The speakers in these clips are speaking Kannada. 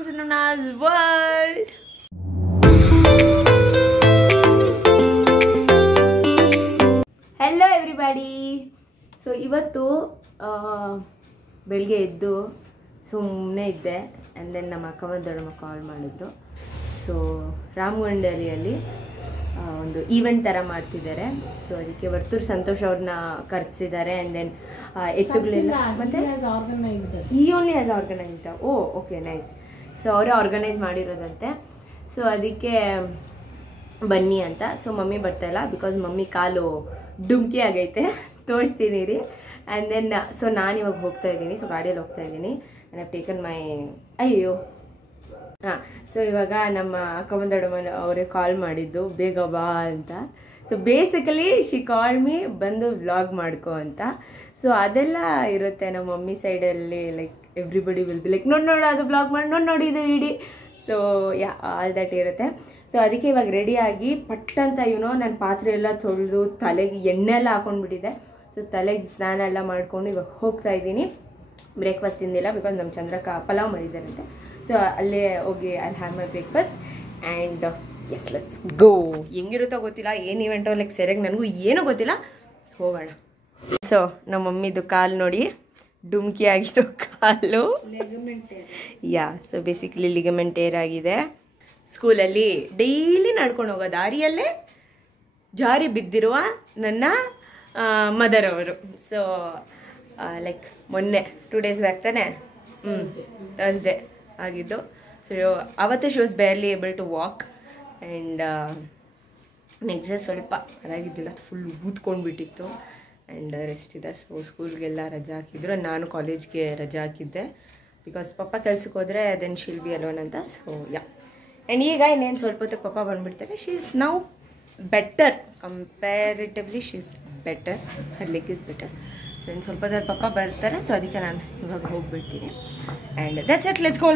from Suna's world. Hello everybody. So ಇವತ್ತು ಬೆಳಗ್ಗೆ ಎದ್ದು ಸುಮ್ಮನೆ ಇದ್ದೆ ಆ್ಯಂಡ್ ದೆನ್ ನಮ್ಮ ಅಕ್ಕ ಮತ್ತು ದೊಡ್ಡಮ್ಮ ಕಾಲ್ ಮಾಡಿದ್ರು. ಸೊ ರಾಮಗುಂಡಲಿಯಲ್ಲಿ ಒಂದು ಈವೆಂಟ್ ಥರ ಮಾಡ್ತಿದ್ದಾರೆ. ಸೊ ಅದಕ್ಕೆ ವರ್ತೂರು ಸಂತೋಷ್ ಅವ್ರನ್ನ ಕರೆಸಿದ್ದಾರೆ ಆ್ಯಂಡ್ ದೆನ್ ಎತ್ತುಗಳೆಲ್ಲ ಮತ್ತು ಈ only has organised. Oh okay nice. So ಅವರೇ ಆರ್ಗನೈಸ್ ಮಾಡಿರೋದಂತೆ. ಸೊ ಅದಕ್ಕೆ ಬನ್ನಿ ಅಂತ. ಸೊ ಮಮ್ಮಿ ಬರ್ತಾಯಿಲ್ಲ ಬಿಕಾಸ್ ಮಮ್ಮಿ ಕಾಲು ಡುಮ್ಕಿ ಆಗೈತೆ, ತೋರಿಸ್ತೀನಿ ರೀ. ಆ್ಯಂಡ್ ದೆನ್ ಸೊ ನಾನು ಇವಾಗ ಹೋಗ್ತಾ ಇದ್ದೀನಿ. ಸೊ ಗಾಡಿಯಲ್ಲಿ ಹೋಗ್ತಾ ಇದ್ದೀನಿ ಆ್ಯಂಡ್ ಐವ್ ಟೇಕನ್ ಮೈ ಅಯ್ಯೋ ಹಾಂ. ಸೊ ಇವಾಗ ನಮ್ಮ ಅಕ್ಕಮ್ಮನ ಅವರೇ ಕಾಲ್ ಮಾಡಿದ್ದು ಬೇಗ ಬಾ ಅಂತ. So basically she call me ಬಂದು ವ್ಲಾಗ್ ಮಾಡ್ಕೊ ಅಂತ. ಸೊ ಅದೆಲ್ಲ ಇರುತ್ತೆ ನಮ್ಮ ಮಮ್ಮಿ ಸೈಡಲ್ಲಿ. Like everybody will be like ನೋಡು ಅದು ವ್ಲಾಗ್ ಮಾಡಿ ನೋಡಿ ಇದು ಇಡಿ. ಸೊ ಯಾ ಆಲ್ ದಟ್ ಇರುತ್ತೆ. ಸೊ ಅದಕ್ಕೆ ಇವಾಗ ರೆಡಿಯಾಗಿ ಪಟ್ಟಂತ ನಾನು ಪಾತ್ರೆ ಎಲ್ಲ ತೊಳೆದು ತಲೆಗೆ ಎಣ್ಣೆ ಎಲ್ಲ ಹಾಕೊಂಡ್ಬಿಟ್ಟಿದ್ದೆ. ಸೊ ತಲೆಗೆ ಸ್ನಾನ ಎಲ್ಲ ಮಾಡಿಕೊಂಡು ಇವಾಗ ಹೋಗ್ತಾ ಇದ್ದೀನಿ. ಬ್ರೇಕ್ಫಾಸ್ಟ್ ತಿಂದಿಲ್ಲ ಬಿಕಾಸ್ ನಮ್ಮ ಚಂದ್ರಕ್ಕ ಪಲಾವ್ ಮಾಡಿದ್ದಾರಂತೆ. ಸೊ ಅಲ್ಲೇ ಹೋಗಿ ಅಲ್ಲಿ have my breakfast and yes let's go. ಹೆಂಗಿರುತ್ತೋ ಗೊತ್ತಿಲ್ಲ, ಏನು ಇವೆಂಟೋ ಲೈಕ್ ಸರಿಯಾಗಿ ನನಗೂ ಏನೂ ಗೊತ್ತಿಲ್ಲ, ಹೋಗೋಣ. ಸೊ ನಮ್ಮ ಮಮ್ಮಿದು ಕಾಲು ನೋಡಿ, ಡುಮ್ಕಿ ಆಗಿರೋ ಕಾಲು. Yeah so basically ligament tear ಆಗಿದೆ. ಸ್ಕೂಲಲ್ಲಿ ಡೈಲಿ ನಡ್ಕೊಂಡು ಹೋಗೋ ದಾರಿಯಲ್ಲೇ ಜಾರಿ ಬಿದ್ದಿರುವ ನನ್ನ ಮದರ್ ಅವರು. ಸೊ ಲೈಕ್ ಮೊನ್ನೆ 2 days ಬ್ಯಾಕ್ ತಾನೆ, ಥರ್ಸ್ಡೇ ಆಗಿದ್ದು. ಸೊ ಅವತ್ತು she was barely able to walk and next day ಸ್ವಲ್ಪ ಅದಾಗಿದ್ದಿಲ್ಲ, ಫುಲ್ ಊದ್ಕೊಂಡ್ಬಿಟ್ಟಿತ್ತು ಆ್ಯಂಡ್ ರೆಸ್ಟ್ ಇದೆ. ಸೊ ಸ್ಕೂಲ್ಗೆಲ್ಲ ರಜಾ ಹಾಕಿದ್ರು, ನಾನು ಕಾಲೇಜ್ಗೆ ರಜಾ ಹಾಕಿದ್ದೆ ಬಿಕಾಸ್ ಪಪ್ಪ ಕೆಲ್ಸಕ್ಕೆ ಹೋದರೆ ದೆನ್ ಶಿಲ್ ಬಿ ಅಲೋನ್ ಅಂತ. ಸೊ ಯಾ ಆ್ಯಂಡ್ ಈಗ ಇನ್ನೇನು ಸ್ವಲ್ಪ ಹೊತ್ತಿಗೆ ಪಪ್ಪ ಬಂದುಬಿಡ್ತಾರೆ. She is now better comparatively, she is better, her leg is better. So ಇನ್ನು ಸ್ವಲ್ಪ ಹೊತ್ತು ಪಪ್ಪ ಬರ್ತಾರೆ. ಸೊ ಅದಕ್ಕೆ ನಾನು ಇವಾಗ ಹೋಗ್ಬಿಡ್ತೀನಿ and that's it. Let's go.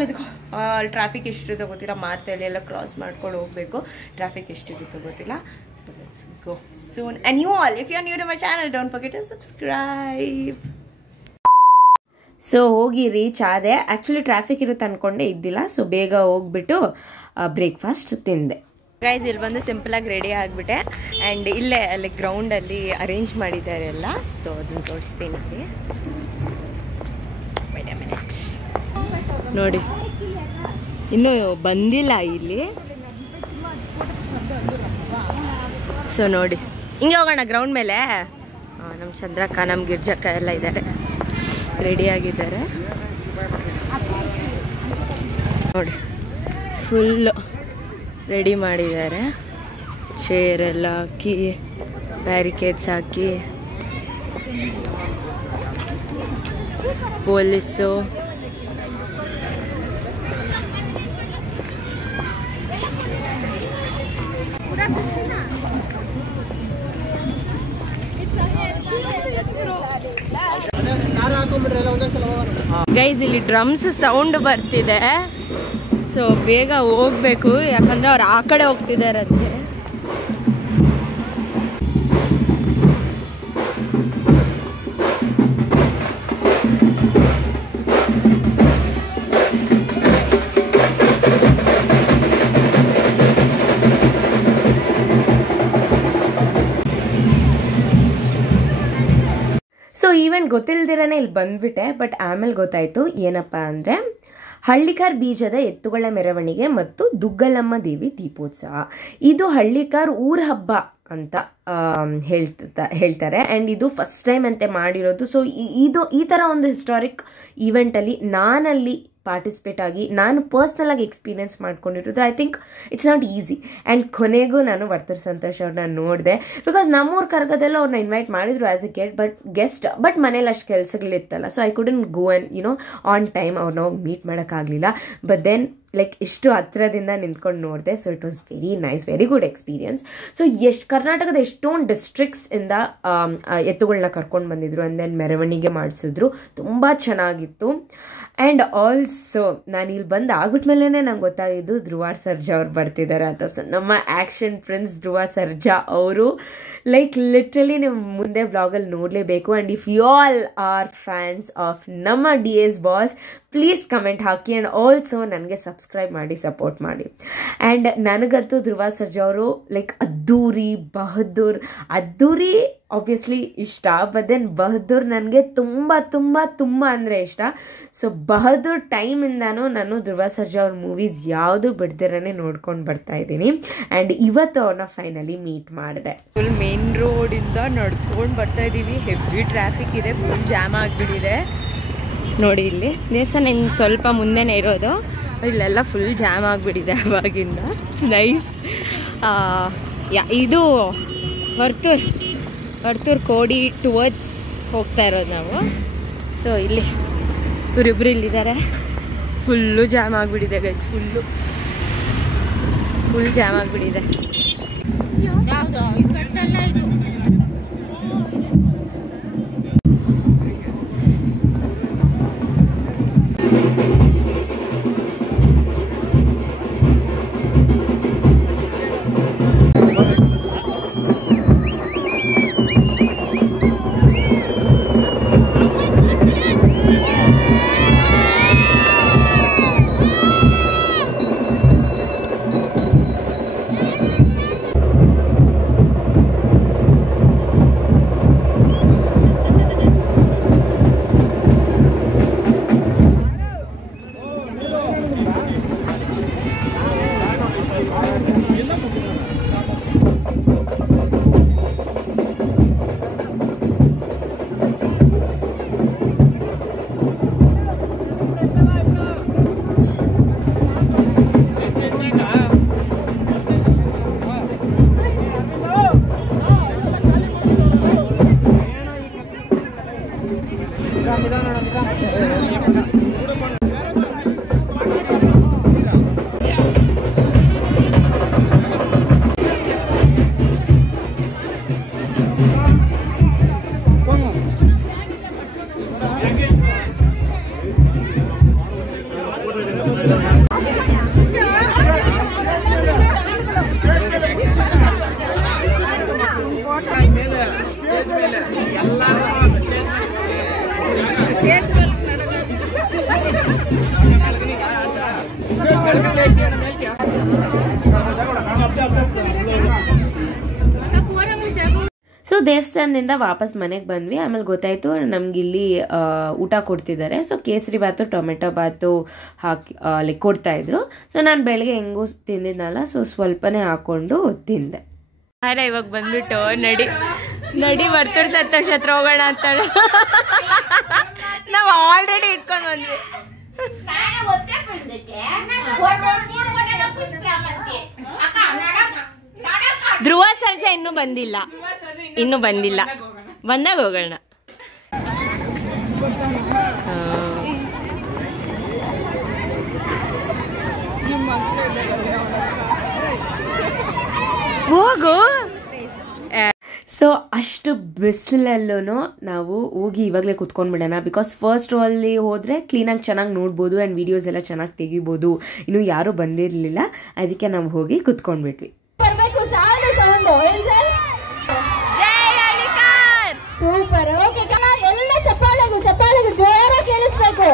Traffic ಎಷ್ಟಿರುತ್ತೋ ಗೊತ್ತಿಲ್ಲ, ಮಾರ್ತಲ್ಲಿ ಎಲ್ಲ ಕ್ರಾಸ್ ಮಾಡ್ಕೊಂಡು ಹೋಗಬೇಕು. ಟ್ರಾಫಿಕ್ ಎಷ್ಟಿರುತ್ತೋ ಗೊತ್ತಿಲ್ಲ. So let's go soon. And you all, if you are new to my channel, don't forget to subscribe. So ಹೋಗಿ ರೀಚ್ ಆದೆ. ಆ್ಯಕ್ಚುಲಿ ಟ್ರಾಫಿಕ್ ಇರುತ್ತೆ ಅಂದ್ಕೊಂಡೆ, ಇದ್ದಿಲ್ಲ. ಸೊ ಬೇಗ ಹೋಗ್ಬಿಟ್ಟು ಬ್ರೇಕ್ಫಾಸ್ಟ್ ತಿಂದೆ. ಗೈಸ್ ಇಲ್ಲಿ ಬಂದು ಸಿಂಪಲಾಗಿ ರೆಡಿ ಆಗಿಬಿಟ್ಟೆ ಆ್ಯಂಡ್ ಇಲ್ಲೇ ಅಲ್ಲಿ ಗ್ರೌಂಡಲ್ಲಿ ಅರೇಂಜ್ ಮಾಡಿದ್ದಾರೆ ಎಲ್ಲ. ಸೊ ಅದನ್ನು ತೋರಿಸ್ತೀನಿ ನೋಡಿ. ಇನ್ನೂ ಬಂದಿಲ್ಲ ಇಲ್ಲಿ. ಸೊ ನೋಡಿ ಹಿಂಗೆ ಹೋಗೋಣ ಗ್ರೌಂಡ್ ಮೇಲೆ. ನಮ್ಮ ಚಂದ್ರಕ್ಕ, ನಮ್ಮ ಗಿರ್ಜಕ್ಕ ಎಲ್ಲ ಇದ್ದಾರೆ, ರೆಡಿಯಾಗಿದ್ದಾರೆ ನೋಡಿ. ಫುಲ್ಲು ರೆಡಿ ಮಾಡಿದ್ದಾರೆ. ಚೇರೆಲ್ಲ ಹಾಕಿ, ಬ್ಯಾರಿಕೇಡ್ಸ್ ಹಾಕಿ, ಪೊಲೀಸು ಗೈಸ್ ಇಲ್ಲಿ ಡ್ರಮ್ಸ್ ಸೌಂಡ್ ಬರ್ತಿದೆ. ಸೊ ಬೇಗ ಹೋಗ್ಬೇಕು ಯಾಕಂದ್ರೆ ಅವ್ರು ಆ ಕಡೆ ಹೋಗ್ತಿದಾರಂತೆ. ಸೊ ಈವೆಂಟ್ ಗೊತ್ತಿಲ್ದಿರನೇ ಇಲ್ಲಿ ಬಂದ್ಬಿಟ್ಟೆ. ಬಟ್ ಆಮೇಲೆ ಗೊತ್ತಾಯ್ತು ಏನಪ್ಪ ಅಂದರೆ ಹಳ್ಳಿಕಾರ್ ಬೀಜದ ಎತ್ತುಗಳ ಮೆರವಣಿಗೆ ಮತ್ತು ದುಗ್ಗಲಮ್ಮ ದೇವಿ ದೀಪೋತ್ಸವ. ಇದು ಹಳ್ಳಿಕಾರ್ ಊರ ಹಬ್ಬ ಅಂತ ಹೇಳ್ತಾರೆ ಆ್ಯಂಡ್ ಇದು ಫಸ್ಟ್ ಟೈಮ್ ಅಂತೆ ಮಾಡಿರೋದು. ಸೊ ಈ ಥರ ಒಂದು ಹಿಸ್ಟಾರಿಕ್ ಈವೆಂಟಲ್ಲಿ ನಾನಲ್ಲಿ ಪಾರ್ಟಿಸಿಪೇಟ್ ಆಗಿ ನಾನು ಪರ್ಸ್ನಲ್ ಆಗಿ ಎಕ್ಸ್ಪೀರಿಯನ್ಸ್ ಮಾಡ್ಕೊಂಡಿರೋದು. I think it's not easy. And ಕೊನೆಗೂ ನಾನು ವರ್ತೂರು ಸಂತೋಷ್ ಅವ್ರನ್ನ ನೋಡಿದೆ ಬಿಕಾಸ್ ನಮ್ಮೂರು ಕರ್ಗದಲ್ಲೂ ಅವ್ರನ್ನ ಇನ್ವೈಟ್ ಮಾಡಿದ್ರು ಆ್ಯಸ್ ಎ ಗೆಸ್ಟ್. ಬಟ್ ಮನೇಲಿ ಅಷ್ಟು ಕೆಲಸಗಳಿತ್ತಲ್ಲ. So I couldn't go and on time ಅವ್ರನ್ನ ಹೋಗಿ ಮೀಟ್ ಮಾಡೋಕ್ಕಾಗಲಿಲ್ಲ. ಬಟ್ ದೆನ್ ಲೈಕ್ ಇಷ್ಟು ಹತ್ರದಿಂದ ನಿಂತ್ಕೊಂಡು ನೋಡಿದೆ. So it was very nice, very good experience. So ಕರ್ನಾಟಕದ ಎಷ್ಟೊಂದು ಡಿಸ್ಟ್ರಿಕ್ಟ್ಸಿಂದ ಎತ್ತುಗಳನ್ನ ಕರ್ಕೊಂಡು ಬಂದಿದ್ರು. ಆ್ಯಂಡ್ ದೆನ್ ಮೆರವಣಿಗೆ ಮಾಡಿಸಿದ್ರು, ತುಂಬ ಚೆನ್ನಾಗಿತ್ತು. ಆ್ಯಂಡ್ ಆಲ್ಸೋ ನಾನು ಇಲ್ಲಿ ಬಂದು ಆಗ್ಬಿಟ್ಮೇಲೆ ನಂಗೆ ಗೊತ್ತಾಗಿದ್ದು ಧ್ರುವ ಸರ್ಜಾ ಅವ್ರು ಬರ್ತಿದ್ದಾರೆ ಅಂತ. ಸೊ ನಮ್ಮ ಆ್ಯಕ್ಷನ್ ಪ್ರಿನ್ಸ್ ಧ್ರುವ ಸರ್ಜಾ ಅವರು ಲೈಕ್ ಲಿಟ್ರಲಿ ನೀವು ಮುಂದೆ ವ್ಲಾಗಲ್ಲಿ ನೋಡಲೇಬೇಕು. And if you all are fans of ನಮ್ಮ DS ಬಾಸ್, ಪ್ಲೀಸ್ ಕಮೆಂಟ್ ಹಾಕಿ. ಆ್ಯಂಡ್ ಆಲ್ಸೋ ನನಗೆ ಸಬ್ಸ್ಕ್ರೈಬ್ ಮಾಡಿ, ಸಪೋರ್ಟ್ ಮಾಡಿ. ಆ್ಯಂಡ್ ನನಗಂತೂ ಧ್ರುವ ಸರ್ಜಾ ಅವರು ಲೈಕ್ ಅದ್ದೂರಿ, ಬಹದ್ದೂರ್, ಅದ್ದೂರಿ ಆಬ್ವಿಯಸ್ಲಿ ಇಷ್ಟ, ಬಟ್ ದೆನ್ ಬಹದ್ದೂರ್ ನನಗೆ ತುಂಬ ತುಂಬ ತುಂಬ ಅಂದರೆ ಇಷ್ಟ. ಸೊ ಬಹದ್ದೂರ್ ಟೈಮಿಂದನೂ ನಾನು ಧ್ರುವ ಸರ್ಜಾ ಅವ್ರ ಮೂವೀಸ್ ಯಾವುದು ಬಿಡ್ದಿರೇ ನೋಡ್ಕೊಂಡು ಬರ್ತಾ ಇದ್ದೀನಿ. ಆ್ಯಂಡ್ ಇವತ್ತು ಅವ್ರನ್ನ ಫೈನಲಿ ಮೀಟ್ ಮಾಡಿದೆ. ಫುಲ್ ಮೇನ್ ರೋಡಿಂದ ನಡ್ಕೊಂಡು ಬರ್ತಾ ಇದ್ದೀವಿ. ಹೆವಿ ಟ್ರಾಫಿಕ್ ಇದೆ, ಫುಲ್ ಜಾಮ್ ಆಗಿಬಿಟ್ಟಿದೆ ನೋಡಿ. ಇಲ್ಲಿ ದೇವಸ್ಥಾನ ಇನ್ನು ಸ್ವಲ್ಪ ಮುಂದೆನೇ ಇರೋದು, ಇಲ್ಲೆಲ್ಲ ಫುಲ್ ಜಾಮ್ ಆಗಿಬಿಟ್ಟಿದೆ ಅವಾಗಿಂದ. It's nice. ಇದು ವರ್ತೂರ್ ಕೋಡಿ ಟುವರ್ಡ್ಸ್ ಹೋಗ್ತಾ ಇರೋದು ನಾವು. ಸೊ ಇಲ್ಲಿ ಇವರಿಬ್ಬರು ಇಲ್ಲಿದ್ದಾರೆ. ಫುಲ್ಲು ಜಾಮ್ ಆಗಿಬಿಟ್ಟಿದೆ ಗೈಸ್, ಫುಲ್ ಜಾಮ್ ಆಗಿಬಿಟ್ಟಿದೆ. ಸೊ ದೇವಸ್ಥಾನದಿಂದ ವಾಪಸ್ ಮನೆಗೆ ಬಂದ್ವಿ. ಆಮೇಲೆ ಗೊತ್ತಾಯ್ತು ನಮ್ಗೆ ಇಲ್ಲಿ ಊಟ ಕೊಡ್ತಿದ್ದಾರೆ. ಸೊ ಕೇಸರಿ ಬಾತು, ಟೊಮೆಟೊ ಬಾತು ಹಾಕಿ ಲೈಕ್ ಕೊಡ್ತಾ ಇದ್ರು. ಸೊ ನಾನು ಬೆಳಗ್ಗೆ ಹೆಂಗೂ ತಿಂದಿದ್ನಲ್ಲ, ಸೊ ಸ್ವಲ್ಪನೇ ಹಾಕೊಂಡು ತಿಂದೆ. ಇವಾಗ ಬಂದ್ಬಿಟ್ಟು ನಡಿ ವರ್ತೂರ್ ಸಂತೋಷ ಹತ್ರ ಹೋಗೋಣ ಅಂತ ನಾವು ಆಲ್ರೆಡಿ ಇಟ್ಕೊಂಡು ಬಂದ್ವಿ. ಧ್ರುವ ಸರ್ಜಾ ಇನ್ನೂ ಬಂದಿಲ್ಲ, ಬಂದಾಗ ಹೋಗೋಣ. ಹೋಗು. ಸೊ ಅಷ್ಟು ಬಿಸಿಲಲ್ಲೂ ನಾವು ಹೋಗಿ ಇವಾಗಲೇ ಕುತ್ಕೊಂಡ್ಬಿಡೋಣ. ಬಿಕಾಸ್ ಫಸ್ಟ್ ರೋ ಅಲ್ಲಿ ಹೋದರೆ ಕ್ಲೀನಾಗಿ ಚೆನ್ನಾಗಿ ನೋಡ್ಬೋದು ಆ್ಯಂಡ್ ವಿಡಿಯೋಸ್ ಎಲ್ಲ ಚೆನ್ನಾಗಿ ತೆಗಿಬೋದು. ಇನ್ನೂ ಯಾರೂ ಬಂದಿರಲಿಲ್ಲ, ಅದಕ್ಕೆ ನಾವು ಹೋಗಿ ಕುತ್ಕೊಂಡ್ಬಿಟ್ವಿ. ಸೂಪರ್. ಓಕೆ, ಎಲ್ಲ ಚಪ್ಪಾಳೆಗಳು ಜೋರಾಗಿ ಕೇಳಿಸ್ಬೇಕು.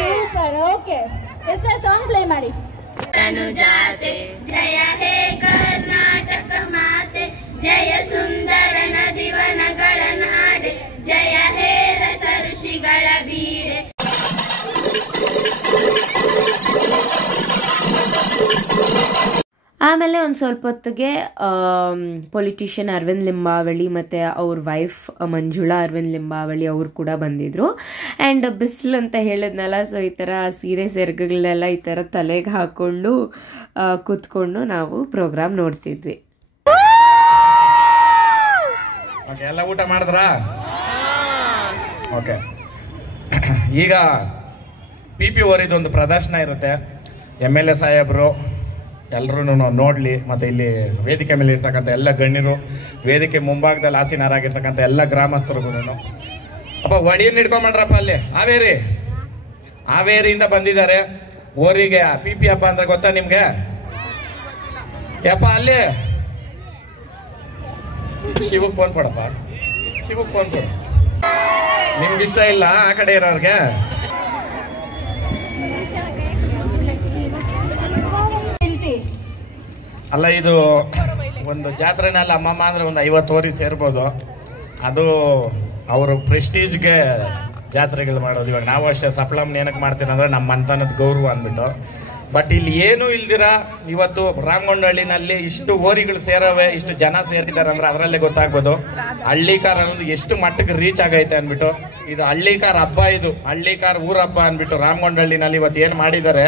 ಸೂಪರ್. ಓಕೆ, ಸಾಂಗ್ ಪ್ಲೇ ಮಾಡಿ. ಜಾತೆ ಜಯ ಹೇ ಕರ್ನಾಟಕ ಮಾತೆ, ಜಯ ಸುಂದರ ನದಿವನಗಳ ನಾಡೆ, ಜಯ ಹೇ ರಸ ಋಷಿಗಳ ಬೀಡೆ. ಆಮೇಲೆ ಒಂದು ಸ್ವಲ್ಪ ಹೊತ್ತಿಗೆ ಪೊಲಿಟಿಷಿಯನ್ ಅರವಿಂದ್ ಲಿಂಬಾವಳಿ ಮತ್ತು ಅವ್ರ ವೈಫ್ ಮಂಜುಳಾ ಅರವಿಂದ್ ಲಿಂಬಾವಳಿ ಅವರು ಕೂಡ ಬಂದಿದ್ರು. ಆ್ಯಂಡ್ ಬಿಸಿಲು ಅಂತ ಹೇಳಿದ್ನಲ್ಲ, ಸೊ ಈ ಥರ ಸೀರೆ ಸೆರಗಗಳೆಲ್ಲ ಈ ಥರ ತಲೆಗೆ ಹಾಕ್ಕೊಂಡು ಕೂತ್ಕೊಂಡು ನಾವು ಪ್ರೋಗ್ರಾಮ್ ನೋಡ್ತಿದ್ವಿ. ಎಲ್ಲ ಊಟ ಮಾಡಿದ್ರಾ? ಓಕೆ. ಈಗ ಪಿ ಪಿ ಓರಿದೊಂದು ಪ್ರದರ್ಶನ ಇರುತ್ತೆ. MLA ಸಾಹೇಬರು ಎಲ್ಲರೂ ನೋಡಲಿ, ಮತ್ತು ಇಲ್ಲಿ ವೇದಿಕೆ ಮೇಲೆ ಇರ್ತಕ್ಕಂಥ ಎಲ್ಲ ಗಣ್ಯರು, ವೇದಿಕೆ ಮುಂಭಾಗದಲ್ಲಿ ಆಸೀನರಾಗಿರ್ತಕ್ಕಂಥ ಎಲ್ಲ ಗ್ರಾಮಸ್ಥರಿಗೂ ಅಪ್ಪ ಒಡಿಯನ್ನು ಹಿಡ್ಕೊಂಡ್ರಪ್ಪ. ಅಲ್ಲಿ ಹಾವೇರಿಯಿಂದ ಬಂದಿದ್ದಾರೆ ಓರಿಗೆ. ಪಿ ಪಿ ಹಬ್ಬ ಅಂದ್ರೆ ಗೊತ್ತಾ ನಿಮ್ಗೆ? ಯಪ್ಪ ಅಲ್ಲಿ ಶಿವಕ್ಕೆ ಫೋನ್ ಕೊಡಪ್ಪ, ಶಿವಕ್ಕೆ ಫೋನ್ ಕೊಡು. ನಿಮ್ಗೆ ಇಷ್ಟ ಇಲ್ಲ ಆ ಕಡೆ ಇರೋರ್ಗೆ? ಅಲ್ಲ, ಇದು ಒಂದು ಜಾತ್ರೆನಲ್ಲಿ ಅಮ್ಮಮ್ಮ ಅಂದ್ರೆ ಒಂದು 50 ಓರಿ ಸೇರ್ಬೋದು. ಅದು ಅವರು ಪ್ರೆಸ್ಟೀಜ್ಗೆ ಜಾತ್ರೆಗಳು ಮಾಡೋದು. ಇವಾಗ ನಾವು ಅಷ್ಟೇ ಸಪ್ಲಮ್ನ ಏನಕ್ಕೆ ಮಾಡ್ತೀವಿ ಅಂದರೆ ನಮ್ಮ ಮಂತನದ ಗೌರವ ಅಂದ್ಬಿಟ್ಟು. ಬಟ್ ಇಲ್ಲಿ ಏನೂ ಇಲ್ದಿರ ಇವತ್ತು ರಾಮಗೊಂಡಹಳ್ಳಿನಲ್ಲಿ ಇಷ್ಟು ಓರಿಗಳು ಸೇರವೆ, ಇಷ್ಟು ಜನ ಸೇರ್ತಿದ್ದಾರೆ ಅಂದ್ರೆ ಅದರಲ್ಲೇ ಗೊತ್ತಾಗ್ಬೋದು ಹಳ್ಳಿಕಾರ್ ಅನ್ನೋದು ಎಷ್ಟು ಮಟ್ಟಕ್ಕೆ ರೀಚ್ ಆಗೈತೆ ಅಂದ್ಬಿಟ್ಟು. ಇದು ಹಳ್ಳಿಕಾರ್ ಹಬ್ಬ, ಇದು ಹಳ್ಳಿಕಾರ್ ಊರ ಹಬ್ಬ ಅಂದ್ಬಿಟ್ಟು ರಾಮಗೊಂಡಹಳ್ಳಿನಲ್ಲಿ ಇವತ್ತು ಏನು ಮಾಡಿದ್ದಾರೆ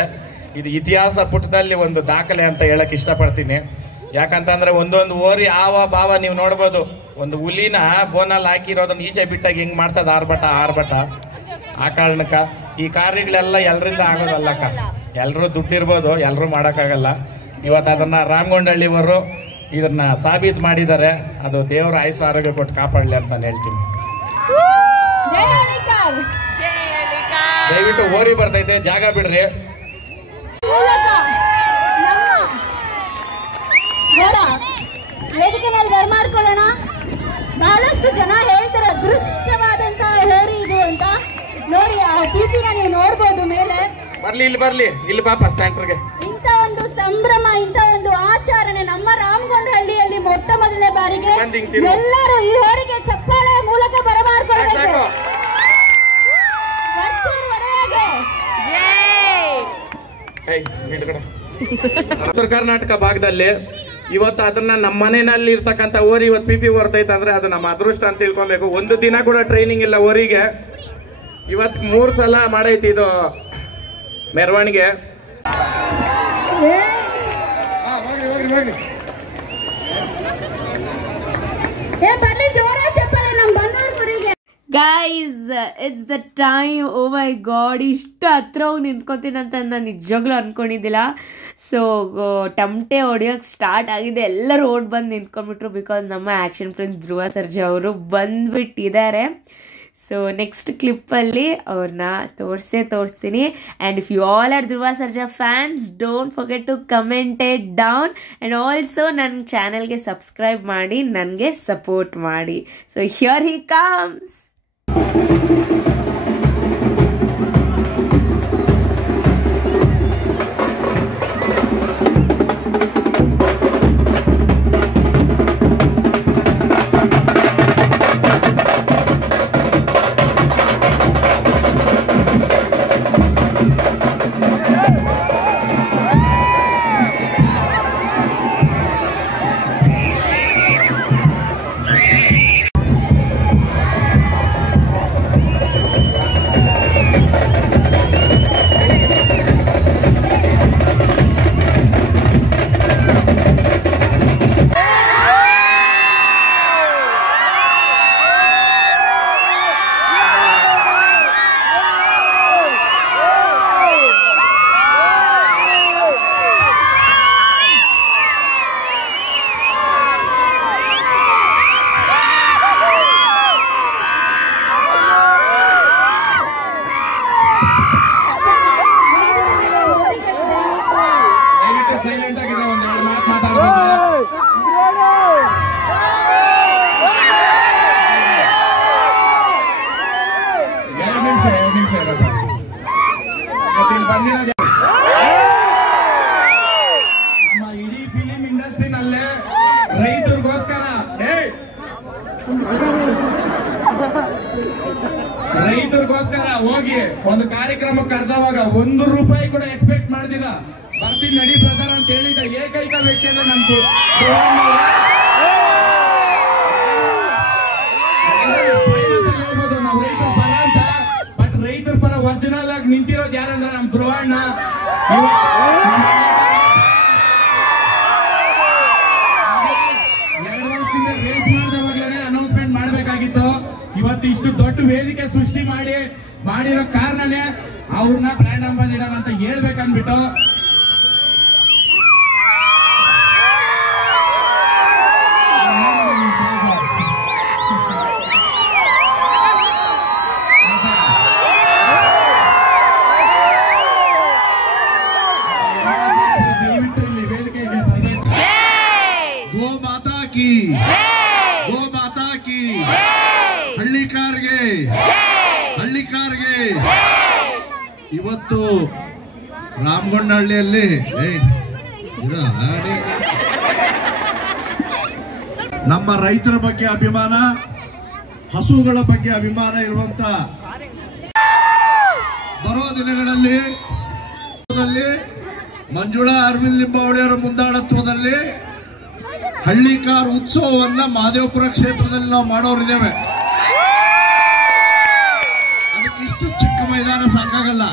ಇದು ಇತಿಹಾಸ ಪುಟದಲ್ಲಿ ಒಂದು ದಾಖಲೆ ಅಂತ ಹೇಳಕ್ ಇಷ್ಟಪಡ್ತೀನಿ. ಯಾಕಂತಂದ್ರೆ ಒಂದೊಂದು ಓರಿ ಆವ ಭಾವ ನೀವು ನೋಡ್ಬೋದು. ಒಂದು ಹುಲಿನ ಬೋನಲ್ಲಿ ಹಾಕಿರೋದನ್ನ ಈಚೆ ಬಿಟ್ಟಾಗ ಹಿಂಗ್ ಮಾಡ್ತದ ಆರ್ಭಟ. ಆ ಕಾರಣಕ್ಕ ಈ ಕಾರ್ಯಗಳೆಲ್ಲ ಎಲ್ಲರಿಂದ ಆಗೋದಲ್ಲಕ್ಕ. ಎಲ್ಲರೂ ದುಡ್ಡಿರ್ಬೋದು, ಎಲ್ಲರೂ ಮಾಡೋಕ್ಕಾಗಲ್ಲ. ಇವತ್ತು ಅದನ್ನ ರಾಮಗೊಂಡಹಳ್ಳಿಯವರು ಇದನ್ನ ಸಾಬೀತು ಮಾಡಿದ್ದಾರೆ. ಅದು ದೇವರ ಆಯುಷ್ಯ ಆರೋಗ್ಯ ಕೊಟ್ಟು ಕಾಪಾಡಲಿ ಅಂತ ನಾನು ಹೇಳ್ತೀನಿ. ದಯವಿಟ್ಟು ಓರಿ ಬರ್ತೈತೆ, ಜಾಗ ಬಿಡ್ರಿ. ವೇದಿಕೆನಲ್ಲಿ ಬರ್ಮಾಡ್ಕೊಳ್ಳೋಣ. ಬಹಳಷ್ಟು ಜನ ಹೇಳ್ತಾರೆ ಅದೃಷ್ಟವಾದಂತಹ ಹೋರಿ ಇದು ಅಂತ. ನೋಡಿ ಆ ಟಿಪಿನ ನೀವು ನೋಡ್ಬೋದು ಮೇಲೆ. ಬರ್ಲಿ ಇಲ್ಲಿ ಪಾಪ ಸೆಂಟರ್ಗೆ. ಇಂಥ ಒಂದು ಸಂಭ್ರಮ, ಇಂಥ ಒಂದು ಆಚರಣೆ ನಮ್ಮ ರಾಮಗೊಂಡಹಳ್ಳಿಯಲ್ಲಿ ಮೊಟ್ಟ ಮೊದಲನೇ ಬಾರಿಗೆ ಎಲ್ಲರೂ ಈ ಹೋರಿಗೆ ಚಪ್ಪಾಳೆ ಮೂಲಕ ಬರಮಾಡ್ಕೊಳ್ಬೇಕು. ಉತ್ತರ ಕರ್ನಾಟಕ ಭಾಗದಲ್ಲಿ ಇವತ್ತು ಅದನ್ನ ನಮ್ಮ ಮನೆಯಲ್ಲಿ ಇರ್ತಕ್ಕಂಥ ಓರಿ ಇವತ್ತು ಪಿ ಪಿ ಬರ್ತೈತೆ ಅಂದ್ರೆ ಅದು ನಮ್ಮ ಅದೃಷ್ಟ ಅಂತ ತಿಳ್ಕೊಬೇಕು. ಒಂದು ದಿನ ಕೂಡ ಟ್ರೈನಿಂಗ್ ಇಲ್ಲ ಓರಿಗೆ. ಇವತ್ತು 3 ಸಲ ಮಾಡೈತಿ ಇದು ಮೆರವಣಿಗೆ. Guys, it's the time. Oh my God, ಇಷ್ಟು ಹತ್ರ ಹೋಗಿ ನಿಂತ್ಕೊತೀನಂತ ನಾನು ನಿಜವಾಗ್ಲೂ ಅನ್ಕೊಂಡಿದ್ದಿಲ್ಲ. ಸೊ ಟಮಟೆ ಹೊಡಿಯೋಕೆ ಸ್ಟಾರ್ಟ್ ಆಗಿದೆ. ಎಲ್ಲರೂ ಓಡ್ ಬಂದು ನಿಂತ್ಕೊಂಡ್ಬಿಟ್ರು. ಬಿಕಾಸ್ ನಮ್ಮ ಆ್ಯಕ್ಷನ್ ಪ್ರಿನ್ಸ್ ಧ್ರುವ ಸರ್ಜಾ ಅವರು ಬಂದ್ಬಿಟ್ಟಿದ್ದಾರೆ. ಸೊ ನೆಕ್ಸ್ಟ್ ಕ್ಲಿಪ್ಪಲ್ಲಿ ಅವ್ರನ್ನ ತೋರಿಸ್ತೀನಿ. And if you all are Dhruva Sarja fans, don't forget to comment it down. And also ನನ್ನ ಚಾನಲ್ಗೆ ಸಬ್ಸ್ಕ್ರೈಬ್ ಮಾಡಿ, ನನಗೆ ಸಪೋರ್ಟ್ ಮಾಡಿ. So here he comes. ನಮ್ಮ ಇಡೀ ಫಿಲಿಂ ಇಂಡಸ್ಟ್ರಿನಲ್ಲೇ ರೈತರಿಗೋಸ್ಕರ ಹೋಗಿ ಒಂದು ಕಾರ್ಯಕ್ರಮಕ್ಕೆ ಕರೆದವಾಗ 1 ರೂಪಾಯಿ ಕೂಡ ಎಕ್ಸ್ಪೆಕ್ಟ್ ಮಾಡ್ದಿರ ಬರ್ತೀನಿ ನಡಿ ಬ್ರದರ್ ಅಂತ ಹೇಳಿದ ಏಕೈಕ ವ್ಯಕ್ತಿ ಅಂದ್ರೆ ನಮ್ದು ಹೇಳ್ಬೋದು ನಾವು ರೈತರ ಪರ ಅಂತ. ಬಟ್ ರೈತರ ಪರ ಒರಿಜಿನಲ್ ಆಗಿ ನಿಂತಿರೋದು ಯಾರಂದ್ರೆ ನಮ್ ಧ್ರುವಣ್ಣ. 2 ವರ್ಷದಿಂದ ರೇಸ್ ಮಾಡಿದವಾಗ್ಲೇ ಅನೌನ್ಸ್ಮೆಂಟ್ ಮಾಡ್ಬೇಕು ವೇದಿಕೆ ಸೃಷ್ಟಿ ಮಾಡಿರೋ ಕಾರಣನೇ ಅವ್ರನ್ನ ಬ್ರ್ಯಾಂಡ್ ಅಂಬಾಸಿಡರ್ ಅಂತ ಹೇಳ್ಬೇಕಂದ್ಬಿಟ್ಟು ದಯವಿಟ್ಟು ಇಲ್ಲಿ ವೇದಿಕೆಗೆ ಬರಬೇಕು. ಗೋ ಮಾತಾ ಕಿ, ಗೋ ಮಾತಾ ಕಿ, ಹಳ್ಳಿಕಾರ್ಗೆ, ಹಳ್ಳಿಕಾರ್ಗೆ. ಇವತ್ತು ರಾಮಗೊಂಡಹಳ್ಳಿಯಲ್ಲಿ ನಮ್ಮ ರೈತರ ಬಗ್ಗೆ ಅಭಿಮಾನ, ಹಸುಗಳ ಬಗ್ಗೆ ಅಭಿಮಾನ ಇರುವಂತ ಬರೋ ದಿನಗಳಲ್ಲಿ ಮಂಜುಳಾ ಅರವಿಂದ್ ಲಿಂಬಾವಳಿಯವರ ಮುಂದಾಳತ್ವದಲ್ಲಿ ಹಳ್ಳಿಕಾರ್ ಉತ್ಸವವನ್ನ ಮಹದೇವಪುರ ಕ್ಷೇತ್ರದಲ್ಲಿ ನಾವು ಮಾಡೋರಿದ್ದೇವೆ. ಅದಕ್ಕಿಷ್ಟು ಚಿಕ್ಕ ಮೈದಾನ ಸಾಕಾಗಲ್ಲ,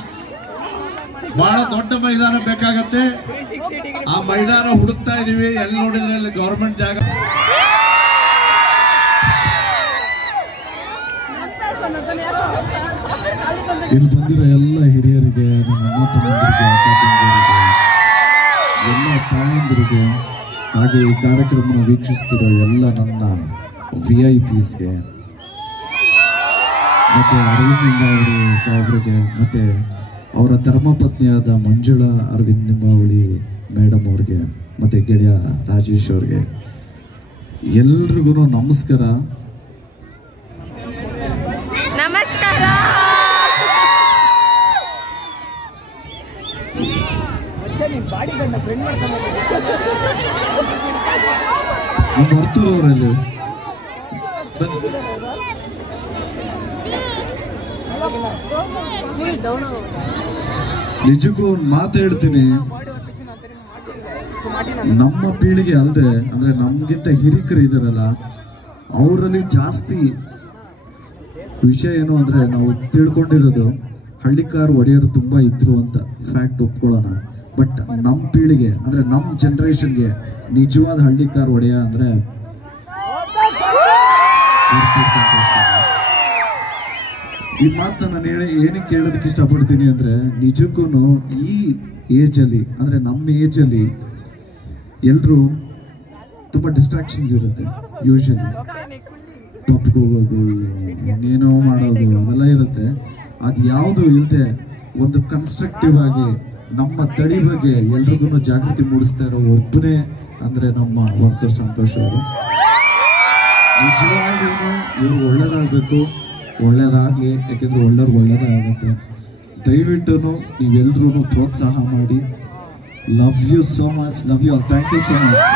ಬಹಳ ದೊಡ್ಡ ಮೈದಾನ ಬೇಕಾಗತ್ತೆ. ಆ ಮೈದಾನ ಹುಡುಕ್ತಾ ಇದೀವಿ. ಎಲ್ಲಿ ನೋಡಿದ್ರೆ ಅಲ್ಲಿ ಗವರ್ಮೆಂಟ್ ಜಾಗ. ಇಲ್ಲಿ ಬಂದಿರೋ ಎಲ್ಲ ಹಿರಿಯರಿಗೆ, ನಮ್ಮ ಅಣ್ಣ ತಮ್ಮಂದಿರಿಗೆ, ಅಕ್ಕ ತಂಗಿಯರಿಗೆ, ಎಲ್ಲ ತಾಯಂದಿರಿಗೆ, ಹಾಗೆ ಈ ಕಾರ್ಯಕ್ರಮವನ್ನು ವೀಕ್ಷಿಸ್ತಿರೋ ಎಲ್ಲ ನನ್ನ VIPsಗೆ, ಮತ್ತು ಅರವಿಂದ್ ಲಿಂಬಾವಳಿ ಸಾಹೇಬ್ರಿಗೆ, ಮತ್ತು ಅವರ ಧರ್ಮಪತ್ನಿಯಾದ ಮಂಜುಳಾ ಅರವಿಂದ್ ಲಿಂಬಾವಳಿ ಮೇಡಮ್ ಅವ್ರಿಗೆ, ಮತ್ತು ಗೆಳೆಯ ರಾಜೇಶ್ ಅವ್ರಿಗೆ ಎಲ್ರಿಗೂ ನಮಸ್ಕಾರ. ನಮಸ್ಕಾರ. ವರ್ತೂರವರಲ್ಲಿ ನಿಜಕ್ಕೂ ಒಂದು ಮಾತು ಹೇಳ್ತೀನಿ, ನಮ್ಮ ಪೀಳಿಗೆ ಅಲ್ಲದೆ ಅಂದ್ರೆ ನಮ್ಗಿಂತ ಹಿರಿಕರು ಇದಾರಲ್ಲ, ಅವರಲ್ಲಿ ಜಾಸ್ತಿ ವಿಷಯ ಏನು ಅಂದ್ರೆ ನಾವು ತಿಳ್ಕೊಂಡಿರೋದು ಹಳ್ಳಿಕಾರ್ ಒಡೆಯರು ತುಂಬಾ ಇದ್ರು ಅಂತ ಫ್ಯಾಕ್ಟ್ ಒಪ್ಕೊಳ್ಳೋಣ. ಬಟ್ ನಮ್ಮ ಪೀಳಿಗೆ ಅಂದ್ರೆ ನಮ್ಮ ಜನರೇಷನ್ಗೆ ನಿಜವಾದ ಹಳ್ಳಿಕಾರ್ ಒಡೆಯ ಅಂದ್ರೆ ಈ ಮಾತನ್ನ ನಾನು ಏನಕ್ಕೆ ಹೇಳೋದಕ್ಕೆ ಇಷ್ಟಪಡ್ತೀನಿ ಅಂದ್ರೆ, ನಿಜಕ್ಕೂ ಈ ಏಜಲ್ಲಿ ಅಂದ್ರೆ ನಮ್ಮ ಏಜಲ್ಲಿ ಎಲ್ಲರೂ ತುಂಬ ಡಿಸ್ಟ್ರಾಕ್ಷನ್ಸ್ ಇರುತ್ತೆ. ಯೂಶಲಿ ಪಬ್ಗೆ ಹೋಗೋದು, ಇನ್ನೇನೋ ಮಾಡೋದು ಅದೆಲ್ಲ ಇರುತ್ತೆ. ಅದು ಯಾವುದು ಇಲ್ಲದೆ ಒಂದು ಕನ್ಸ್ಟ್ರಕ್ಟಿವ್ ಆಗಿ ನಮ್ಮ ತಳಿ ಬಗ್ಗೆ ಎಲ್ರಿಗೂ ಜಾಗೃತಿ ಮೂಡಿಸ್ತಾ ಇರೋ ಒಬ್ಬನೇ ಅಂದರೆ ನಮ್ಮ ವರ್ತೂರ್ ಸಂತೋಷ್ ಅವರು. ನಿಜವಾಗ್ಲೂ ಇವರು ಒಳ್ಳೇದಾಗಬೇಕು, ಒಳ್ಳೇದಾಗಲಿ, ಯಾಕೆಂದರೆ ಒಳ್ಳೆಯವ್ರಿಗೆ ಒಳ್ಳೇದೇ ಆಗುತ್ತೆ. ದಯವಿಟ್ಟು ನೀವೆಲ್ಲರೂ ಪ್ರೋತ್ಸಾಹ ಮಾಡಿ. Love you so much, love you all, thank you so much.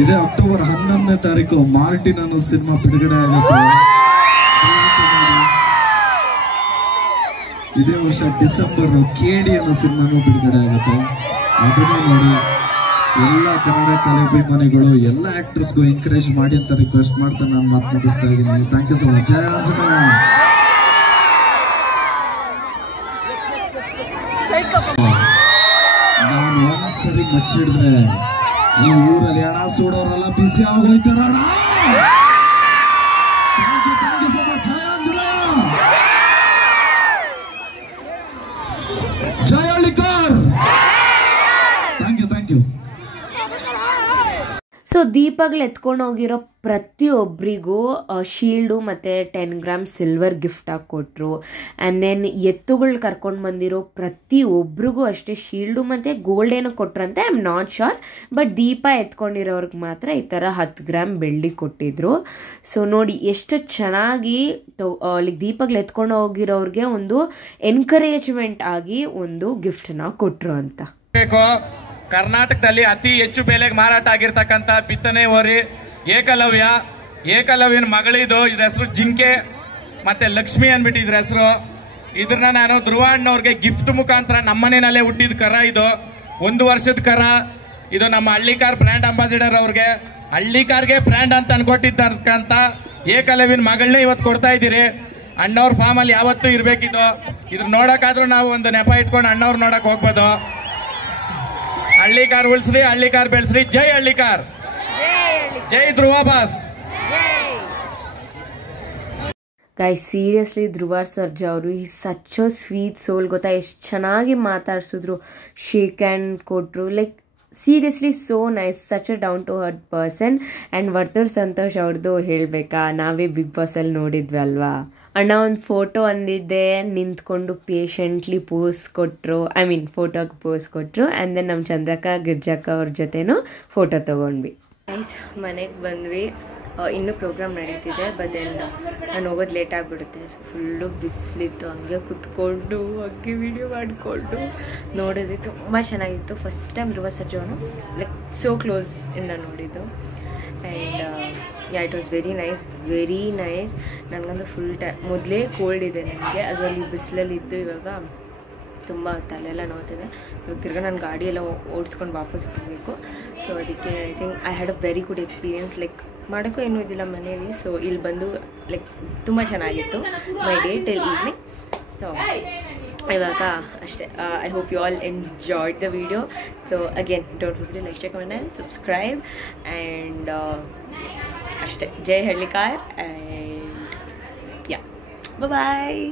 ಇದೇ ಅಕ್ಟೋಬರ್ 11ನೇ ತಾರೀಕು ಮಾರ್ಟಿನ್ ಅನ್ನೋ ಸಿನಿಮಾ ಬಿಡುಗಡೆ ಆಗುತ್ತೆ. ಇದೇ ವರ್ಷ ಡಿಸೆಂಬರ್ KD ಅನ್ನೋ ಸಿನಿಮಾನು ಬಿಡುಗಡೆ ಆಗುತ್ತೆ. ಅದನ್ನು ನೋಡಿ ಎಲ್ಲ ಕನ್ನಡ ಕಲಾಭಿಮಾನಿಗಳು ಎಲ್ಲ ಆಕ್ಟರ್ಸ್ಗೂ ಎಂಕರೇಜ್ ಮಾಡಿ ಅಂತ ರಿಕ್ವೆಸ್ಟ್ ಮಾಡ್ತಾ ನಾನು ಮಾತು ಮುಗಿಸ್ತಾ ಇದ್ದೀನಿ. Thank you so much. ಜಯ ಆಂಜನೇಯ. ನಾನು ಒಂದ್ಸರಿ ಮಚ್ಚಿಡಿದ್ರೆ ಈ ಊರಲ್ಲಿ ಹಣ ಸೂಡೋರೆಲ್ಲ ಬಿಸಿ ಆಗೋಯ್ತಾರ. Thank you so much. ಜಯ ಆಂಜನೇಯ. ಜಯ ಹಳ್ಳಿಕಾರ್. Thank you. ಸೊ ದೀಪಗಳು ಎತ್ಕೊಂಡು ಹೋಗಿರೋ ಪ್ರತಿಯೊಬ್ಬರಿಗೂ ಶೀಲ್ಡು ಮತ್ತು 10 ಗ್ರಾಮ್ ಸಿಲ್ವರ್ ಗಿಫ್ಟ್ ಆಗಿ ಕೊಟ್ಟರು. ಆ್ಯಂಡ್ ದೆನ್ ಎತ್ತುಗಳು ಕರ್ಕೊಂಡು ಬಂದಿರೋ ಪ್ರತಿಯೊಬ್ಬರಿಗೂ ಅಷ್ಟೇ ಶೀಲ್ಡು ಮತ್ತು ಗೋಲ್ಡ್ ಏನೋ ಕೊಟ್ರಂತೆ, I am not sure. But ದೀಪ ಎತ್ಕೊಂಡಿರೋರ್ಗೆ ಮಾತ್ರ ಈ ಥರ 10 ಗ್ರಾಮ್ ಬೆಳ್ಳಿ ಕೊಟ್ಟಿದ್ರು. ಸೊ ನೋಡಿ ಎಷ್ಟು ಚೆನ್ನಾಗಿ ದೀಪಗಳು ಎತ್ಕೊಂಡು ಹೋಗಿರೋರಿಗೆ ಒಂದು ಎನ್ಕರೇಜ್ಮೆಂಟ್ ಆಗಿ ಒಂದು ಗಿಫ್ಟನ್ನ ಕೊಟ್ಟರು ಅಂತ. ಕರ್ನಾಟಕದಲ್ಲಿ ಅತಿ ಹೆಚ್ಚು ಬೆಲೆಗೆ ಮಾರಾಟ ಆಗಿರ್ತಕ್ಕಂಥ ಬಿತ್ತನೆ ಹೋರಿ ಏಕಲವ್ಯನ ಮಗಳಿದು. ಇದ್ರ ಹೆಸರು ಜಿಂಕೆ ಮತ್ತೆ ಲಕ್ಷ್ಮಿ ಅಂದ್ಬಿಟ್ಟು ಇದ್ರ ಹೆಸರು. ಇದ್ರನ್ನ ನಾನು ಧ್ರುವ ಅಣ್ಣವ್ರಿಗೆ ಗಿಫ್ಟ್ ಮುಖಾಂತರ ನಮ್ಮನೆಯಲ್ಲೇ ಹುಟ್ಟಿದ ಕರ. ಇದು 1 ವರ್ಷದ ಕರ. ಇದು ನಮ್ಮ ಹಳ್ಳಿಕಾರ್ ಬ್ರ್ಯಾಂಡ್ ಅಂಬಾಸಿಡರ್ ಅವ್ರಿಗೆ, ಹಳ್ಳಿಕಾರ್ಗೆ ಬ್ರ್ಯಾಂಡ್ ಅಂತ ಅನ್ಕೊಟ್ಟಿರ್ತಕ್ಕಂಥ ಏಕಲವ್ಯನ ಮಗಳನ್ನೇ ಇವತ್ತು ಕೊಡ್ತಾ ಇದ್ದೀರಿ. ಅಣ್ಣವ್ರ ಫಾರ್ಮಲ್ಲಿ ಯಾವತ್ತೂ ಇರ್ಬೇಕಿದ್ದು. ಇದ್ರ ನೋಡೋಕ್ಕಾದ್ರೂ ನಾವು ಒಂದು ನೆಪ ಇಟ್ಕೊಂಡು ಅಣ್ಣವ್ರು ನೋಡಕ್ ಹೋಗ್ಬೋದು. ಹಳ್ಳಿಕಾರ್ ಉಳಿಸ್ರಿ, ಹಳ್ಳಿಕಾರ್ ಬೆಳೆಸ್ರಿ. ಜೈ ಹಳ್ಳಿಕಾರ್, ಜೈ Dhruva boss. Guys seriously Dhruva Sarja ಅವರು ಈ ಸಚ್ ಅ ಸ್ವೀಟ್ ಸೋಲ್ ಗೊತ್ತಾ, ಎಷ್ಟು ಚೆನ್ನಾಗಿ ಮಾತಾಡ್ಸಿದ್ರು, ಶೇಕ್ ಹ್ಯಾಂಡ್ ಕೊಟ್ಟರು, like seriously so nice, such a down to earth person. And Varthur Santosh ಅವ್ರದ್ದು ಹೇಳಬೇಕಾ, ನಾವೇ ಬಿಗ್ ಬಾಸಲ್ಲಿ ನೋಡಿದ್ವಿ ಅಲ್ವಾ, ಅಣ್ಣ ಒಂದು ಫೋಟೋ ಅಂದಿದ್ದೆ, ನಿಂತ್ಕೊಂಡು ಪೇಷಂಟ್ಲಿ ಪೋಸ್ ಕೊಟ್ಟರು, ಐ ಮೀನ್ ಫೋಟೋಗೆ ಪೋಸ್ ಕೊಟ್ಟರು. ಆ್ಯಂಡ್ ದೆನ್ ನಮ್ಮ ಚಂದ್ರಕ್ಕ ಗಿರ್ಜಕ್ಕ ಅವ್ರ ಜೊತೆನೂ ಫೋಟೋ ತೊಗೊಂಡ್ವಿ. ಗೈಸ್ ಮನೆಗೆ ಬಂದ್ವಿ, ಇನ್ನೂ ಪ್ರೋಗ್ರಾಮ್ ನಡೀತಿದೆ, ಬಟ್ ದೆನ್ ನಾನು ಹೋಗೋದು ಲೇಟ್ ಆಗಿಬಿಡುತ್ತೆ. ಸೊ ಫುಲ್ಲು ಬಿಸಿಲಿತ್ತು, ಹಂಗೆ ಕುತ್ಕೊಂಡು ಹಂಗೆ ವಿಡಿಯೋ ಮಾಡಿಕೊಂಡು ನೋಡಿದ್ವಿ. ತುಂಬ ಚೆನ್ನಾಗಿತ್ತು. ಫಸ್ಟ್ ಟೈಮ್ ಧ್ರುವ ಸರ್ಜಾ ಅವರು ಲೈಕ್ ಸೋ ಕ್ಲೋಸ್ ಇಂದ ನೋಡಿದ್ದು. And it was very nice. ನನಗಂತೂ ಫುಲ್ ಟೈಮ್ ಮೊದಲೇ ಕೋಲ್ಡ್ ಇದೆ ನನಗೆ, ಅದರಲ್ಲಿ ಬಿಸಿಲಲ್ಲಿ ಇದ್ದು ಇವಾಗ ತುಂಬ ತಲೆಲ್ಲ ನೋಡ್ತಿದೆ. ಇವಾಗ ತಿರ್ಗಿ ನಾನು ಗಾಡಿ ಎಲ್ಲ ಓಡಿಸ್ಕೊಂಡು ವಾಪಸ್ ಹೋಗಬೇಕು. ಸೊ ಅದಕ್ಕೆ I think I had a very good experience. Like ಮಾಡೋಕ್ಕೂ ಏನೂ ಇದ್ದಿಲ್ಲ ಮನೇಲಿ, ಸೊ ಇಲ್ಲಿ ಬಂದು ಲೈಕ್ ತುಂಬ ಚೆನ್ನಾಗಿತ್ತು my day till evening. So ಇವಾಗ ಅಷ್ಟೇ. I hope you all enjoyed the video. So again don't forget like, share, comment and subscribe. And ಅಷ್ಟೇ. ಜೈ ಹಳ್ಳಿಕಾರ್. And yeah, bye.